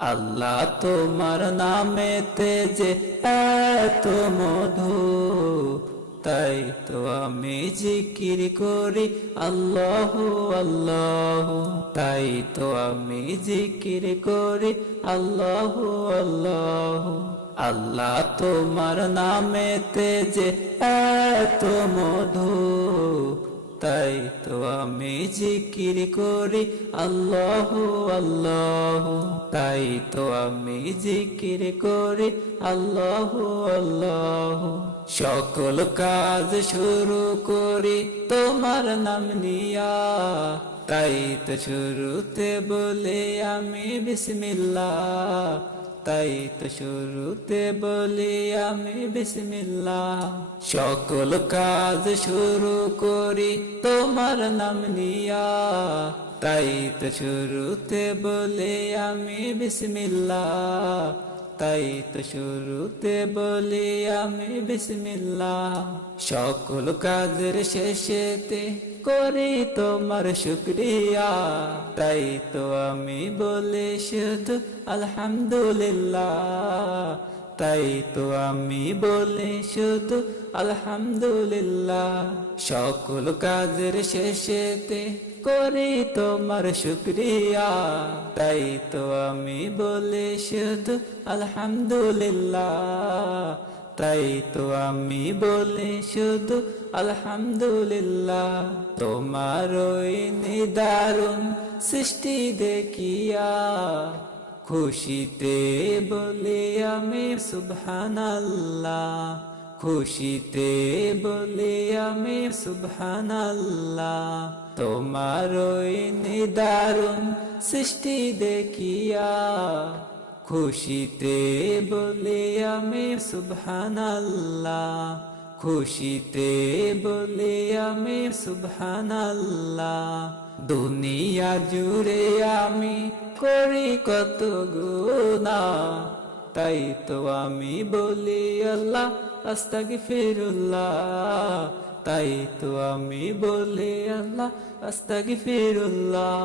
আল্লাহ তোমার নামেতে যে এত মধু, তাই তো আমি জিকির করি আল্লাহ আল্লাহ। তাই তো আমি জিকির করি আল্লাহ আল্লাহ। আল্লাহ তোমার নামেতে যে এত মধু, তাই তো আমি জিকির করি আল্লাহ আল্লাহ। তাই তো আমি জিকির করি আল্লাহ আল্লাহ। সকল কাজ শুরু করি তোমার নাম নিয়া, তাই তো শুরুতে বলে আমি বিসমিল্লাহ। তাই তো শুরুতে বলি আমি বিসমিল্লাহ। সকল কাজ শুরু করি তোমার নাম নিয়া, তাই তো শুরুতে বলি আমি বিসমিল্লাহ। তাই তো শুরুতে বলি আমি বিসমিল্লাহ। সকল কাজের শেষেতে করি তোমার শুকরিয়া, তাই তো আমি বলি শুধু আলহামদুলিল্লাহ। তাই তো আমি বলি শুধু আলহামদুলিল্লাহ। সকল কাজের শেষেতে করি তোমার শুকরিয়া, তাই তো আমি বলি শুধু আলহামদুলিল্লাহ। তাই তো আমি বলি শুধু আলহামদুলিল্লাহ। তোমার ওই নিদারুণ সৃষ্টি দেখিয়া খুশিতে বলি আমি সুবহানাল্লাহ। খুশিতে বলি আমি সুবহানাল্লাহ। তোমার ওই নিদারুণ সৃষ্টি দেখিয়া খুশিতে বলি আমি সুবহানাল্লাহ। খুশিতে বলি আমি সুবহানাল্লাহ। দুনিয়া জুড়ে আমি করি কত গুনাহ, তাই তো আমি বলি আল্লাহ আস্তাগফিরুল্লাহ। তাই তো আমি বলি আল্লাহ আস্তাগফিরুল্লাহ।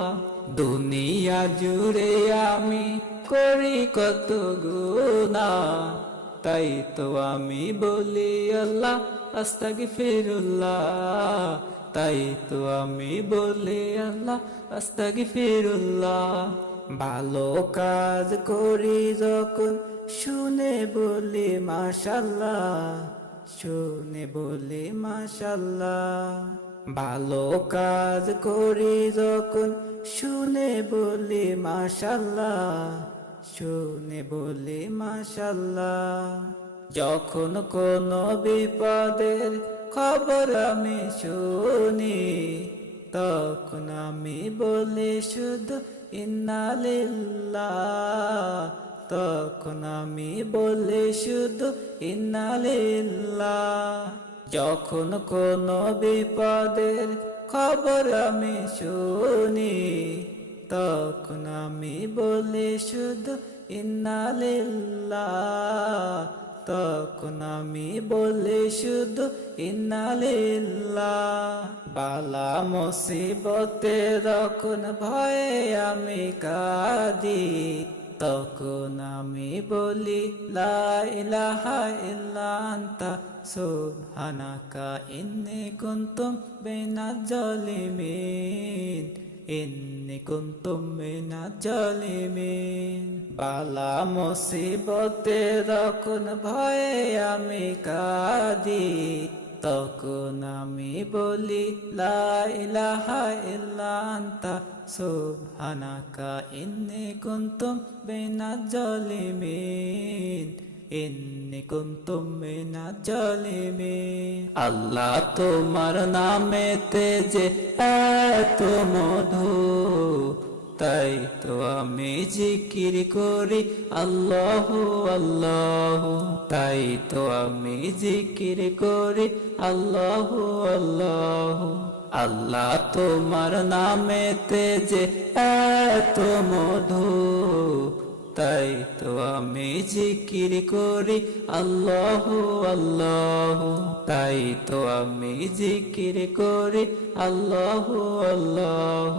দুনিয়া জুড়ে আমি করি কত গুনাহ, তাই তো আমি বলি আল্লাহ আস্তাগফিরুল্লাহ। তাই তো আমি বলি আল্লাহ আস্তাগফিরুল্লাহ। ভালো কাজ করি যখন শুনে বলি মাশাআল্লাহ। শুনে বলি মাশাআল্লাহ। ভালো কাজ করি যখন শুনে বলি মাশাআল্লাহ। শুনে বলি মাশাআল্লাহ। যখন কোনো বিপদের খবর আমি শুনি, তখন আমি বলি শুধু ইন্না লিল্লাহ। তখন আমি বলি শুধু ইন্না লিল্লাহ। যখন কোনো বিপদের খবর আমি শুনি, তখন আমি বলি শুধু ইন্না লিল্লাহ। তখন আমি বলি শুধু ইন্না লিল্লাহ। বালা মুসিবতে যখন ভয়ে আমি কাঁদি, তখন আমি বলি লা ইলাহা ইল্লা আনতা সুবহানাকা ইন্নী কুনতু মিনাজ জালিমিন। ইন্নী কুনতু মিনাজ জালিমিন। বালা মুসিবতে যখন ভয়ে আমি কাঁদি, তখন আমি বলি লা ইলাহা ইল্লা আনতা সুবহানাকা ইন্নী কুনতু মিনাজ জালিমিন। ইন্নী কুনতু মিনাজ জালিমিন। আল্লাহ তোমার নামেতে যে এত মধু, তাই তো আমি জিকির করি আল্লাহ আল্লাহ। তাই তো আমি জিকির করি আল্লাহ আল্লাহ। আল্লাহ তোমার নামেতে যে এত মধু, তাই তো আমি জিকির করি আল্লাহ আল্লাহ। তাই তো আমি জিকির করি আল্লাহ আল্লাহ।